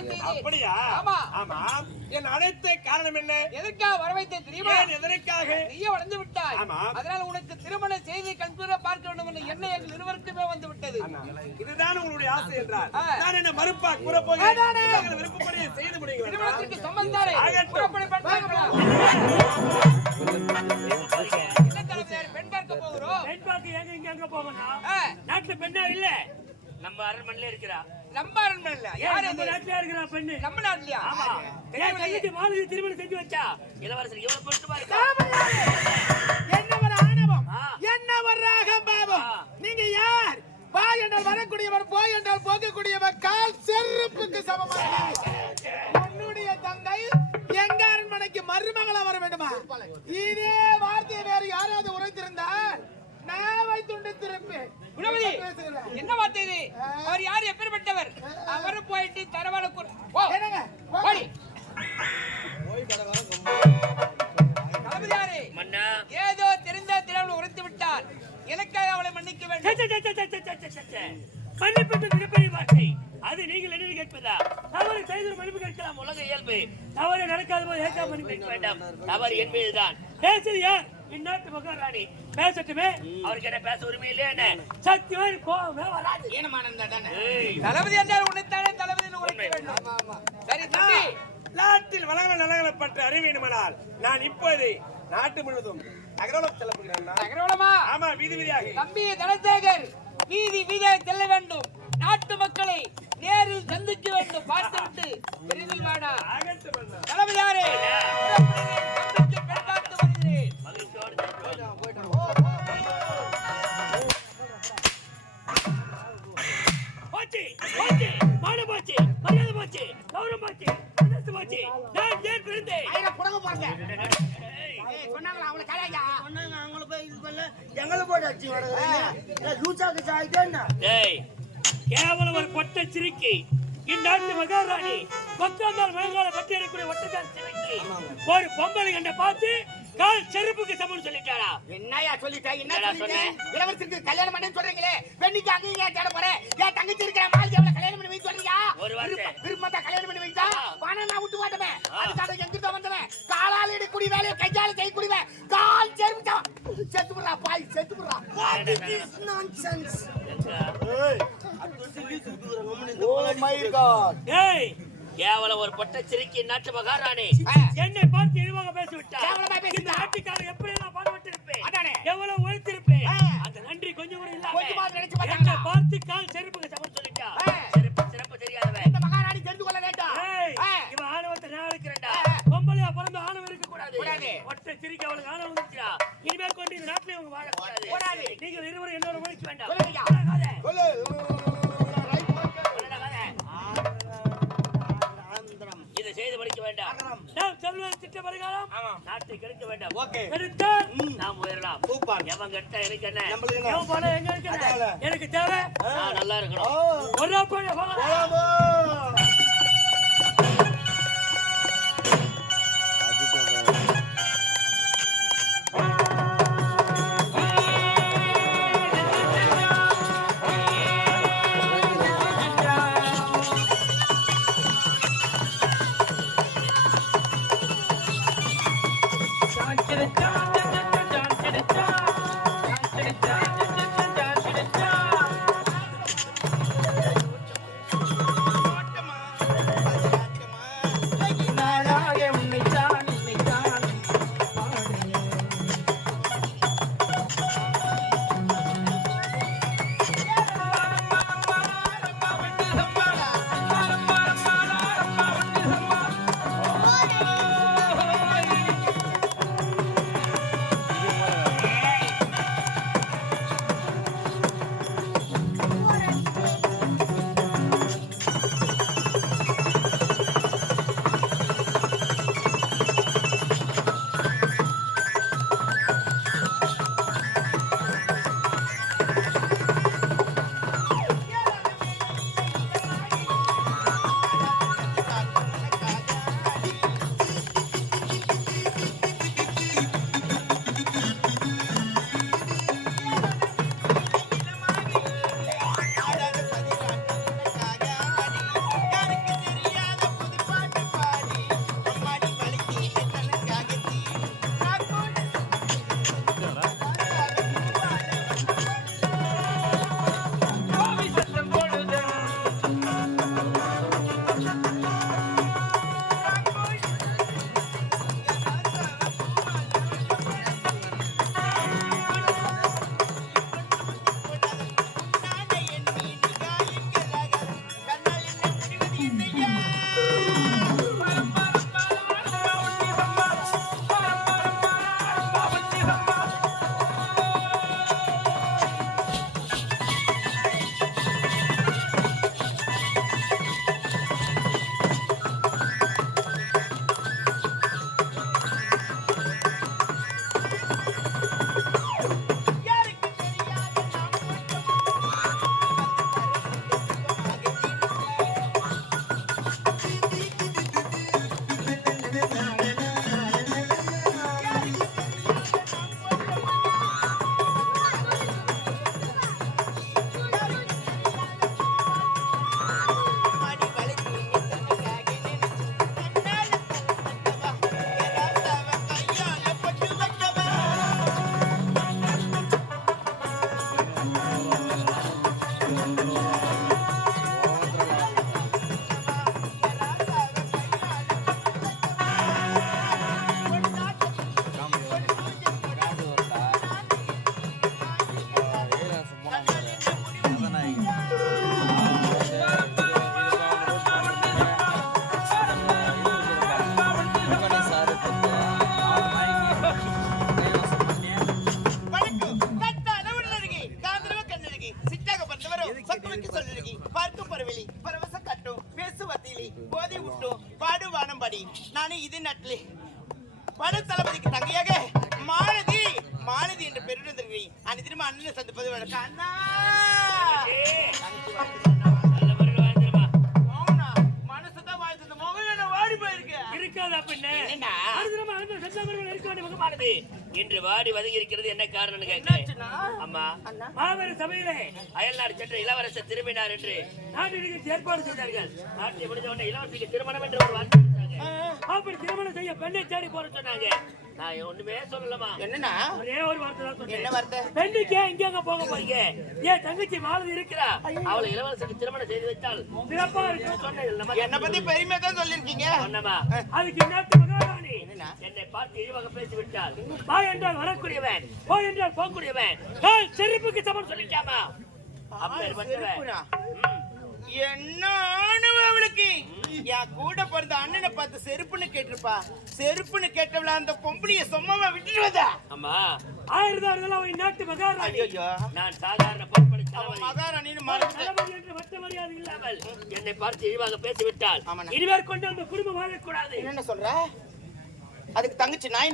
அப்படியா? ஆமா. ஆமா. என் அழைத்த காரணம் என்ன? எதற்காக வரவைத்த தெரியுமா? ஏன் எதற்காக? நீயே வளர்ந்து விட்டாய். ஆமா. அதனால் உனக்கு திருமணம் செய்து கண்கூட பார்க்க வேண்டும் என்ற எண்ணம் எங்கள் இருவருக்குமே வந்து விட்டது இதுதான் உங்களுடைய ஆசை என்றால். ஆ. நான் என்ன மறுப்பா கூற போகிறேன் விருப்பப்படியே செய்து முடியுங்கள் திருமணத்திற்கு சம்பந்தாரே பெண் பார்க்க போகிறோம்? பெண் பார்க்க எங்க இங்க எங்க போகணும்? நாட்டுல பெண்ணா இல்ல? நம்ம அரண்மனையில இருக்கிறா. நம்ம அரண்மனை இல்ல ஏன் யார் நம்ம நாட்டுல இருக்கிறா பெண்ணு? நம்ம நாட்டிலயா? ஆமா. தங்கச்சி மாலதி திருமணம் செஞ்சு வச்சா? இளவரசர் என்ன ஒரு ஆணவம். என்ன ஒரு ராகபாவம் ஆ. நீங்க யார்? வா என்றால் வரக்கூடியவர் போய் என்றால் போகக்கூடியவர் கால் செருப்புக்கு சமமாக. உன்னுடைய தங்கை எங்க அரண்மனைக்கு மருமகளா வர வேண்டுமா? இதே என்ன வார்த்தை இது? அவர் யார்? எப்பேற்பட்டவர்? அவர் போயிட்டு தரவான கூற ஓ என்னங்க ஓடி ஏதோ தெரிந்த திறவில் உரைத்து விட்டார். எனக்காக அவளை மன்னிக்க வேண்டும். சே, சே, சே, சே, சே, சே, சே, சே. மன்னிப்பு என்பது மிகப்பெரிய வார்த்தை. அது நீங்கள் என்ன கேட்பதா? தவறு செய்து மன்னிப்பு கேட்கலாம் உலக இயல்பு. தவறு நடக்காத போது ஏற்க மன்னிப்பு கேட்க வேண்டாம். தவறு என்பதுதான். பேசுறது யார் இந்நாட்டு மகாராணி பேசட்டுமே? அவருக்கு என்ன பேச உரிமை இல்லையா என்ன? சத்தியமா கோவமே வராது. ஏய், தளபதி என்றால் உன்னைத்தானே தளபதி உரைக்க வேண்டும். சரி தம்பி. நாட்டில் வளங்கள நலங்களை பற்றி அறிய வேண்டுமானால் நான் இப்போது நாட்டு முழுவதும் நகரம் செல்ல போகிறேன் அண்ணா. நகரவளமா ஆமா வீதி வீதியாக. தம்பி தனசேகர் வீதி வீதியாக செல்ல வேண்டும். நாட்டு மக்களை நேரில் சந்திக்க வேண்டும். பார்த்துவிட்டு பெரிதில் வாடா. தளபதியாரே எங்களை போட்டு அடிச்சு வர லூசா கிச்சா ஆயிட்டேன்னா டேய் கேவலம் ஒரு பொட்ட சிரிக்கி இந்நாட்டு மகாராணி கொத்தாந்தால் மழங்கால பட்டியலிக்கூடிய ஒட்டச்சான் சிரிக்கி ஒரு பொம்பளை கண்ட பார்த்து கால் செருப்புக்கு சமம் சொல்லிட்டாரா என்னையா சொல்லிட்ட? என்ன சொன்னேன்? இளவரசருக்கு கல்யாணம் பண்ணு சொல்றீங்களே. பெண்ணுக்கு அங்கேயும் ஏன் தேட போறேன். ஏன் தங்கச்சி இருக்கிற மாளிகை எவ்வளவு கல்யாணம் பண்ணி வைக்க சொல்றீங்க ஒரு வார்த்தை. விருப்பத்தை கல்யாணம் பண்ணி வைத்தா ஆ. பணம் நான் விட்டு மாட்டேன். அதுக்காக எங்கிட்ட வந்தவன். காலால் எடுக்கூடிய வேலையை கையால செய்யக்கூடியவன். கால் செருமிச்சான் விடுறா பாய் செத்து வாட் இஸ் திஸ் நான்சென்ஸ் ஏய் கேவலம் ஒரு பொட்ட சிரிக்கி நாட்டு மகாராணி. என்னை பார்த்து இழிவாக பேசிட்டா. இந்த நாட்டுக்காக எப்படி எல்லாம் பாடுபட்டிருப்பேன் அதானே. எவ்வளவு உழைத்திருப்பேன். அந்த நன்றி கொஞ்சம் கூட பார்த்தாங்களா? பார்த்து கால் செருப்புக்கு சூப்பர். எவன் கெடுத்தா எனக்கு என்ன? நம்மளுக்கு என்ன? எவன் போனா எங்க இருக்கு என்ன? அதால. எனக்கு தேவை? நான் நல்லா இருக்கணும். ஒரு போய் நானே இது நட்லி. பட தளபதிக்கு தங்கையாக மாலதி மாலதி என்று பெருந்திருக்கிறேன் அந்த திரும்ப அண்ணனை சந்திப்பது வழக்கம். அண்ணா! மனசுதான் முகம் வாடி போயிருக்கு. இருக்காதா வேண்டிய முகமானது இன்று வாடி வதங்கி இருக்கிறது என்ன காரணம்னு கேட்கிறேன்? அம்மா. மாபெரும் சபையிலே அயல்நாடு சென்ற இளவரசர் திரும்பினார் என்று நாட்டு நிகழ்ச்சி ஏற்பாடு செய்தார்கள். நாட்டை முடிஞ்ச உடனே இளவரசிக்கு திருமணம் என்று ஒரு வார்த்தை. அப்படி திருமணம் செய்ய பெண்ணை தேடி போற சொன்னாங்க. நான் ஒண்ணுமே சொல்லலமா என்னண்ணா? ஒரே ஒரு வார்த்தை தான் சொன்னேன். என்ன வார்த்தை? பெண்ணுக்கே இங்க போக போறீங்க? ஏன் தங்கச்சி மாலதி இருக்கிறா? அவளை இளவரசருக்கு திருமணம் செய்து வைத்தால் சிறப்பா இருக்குன்னு சொன்னேன் என்னை பத்தி பெருமையா தான் சொல்லிருக்கீங்க சொன்னமா அதுக்கு என்னண்ணா? என்னை பார்த்து இழிவாக பேசிவிட்டால் வா என்றால் வரக்கூடியவன் போ என்றால் போகக்கூடியவன். செருப்புக்கு சமம் சொல்லிட்டாமா அப்பேற்பட்டவன். செருப்புனா? என்ன அவளுக்கு. என் கூட பிறந்த அண்ணனை பார்த்து செருப்புன்னு கேட்டிருப்பா. செருப்புன்னு கேட்டவள அந்த பொம்பளைய சும்மாவா விட்டுருவதா அம்மா ஆயிரம் தான் இருந்தாலும் அவன் நாட்டு மகாராணி. ஐயோ நான் சாதாரண மகாராணின்னு மரியாதை இல்லாமல் என்னை பார்த்து இழிவாக பேசிவிட்டால். இனிமேல் கொண்டு அந்த குடும்பம் வாழக்கூடாது. என்ன சொல்ற? அதுக்கு தங்கச்சி நான்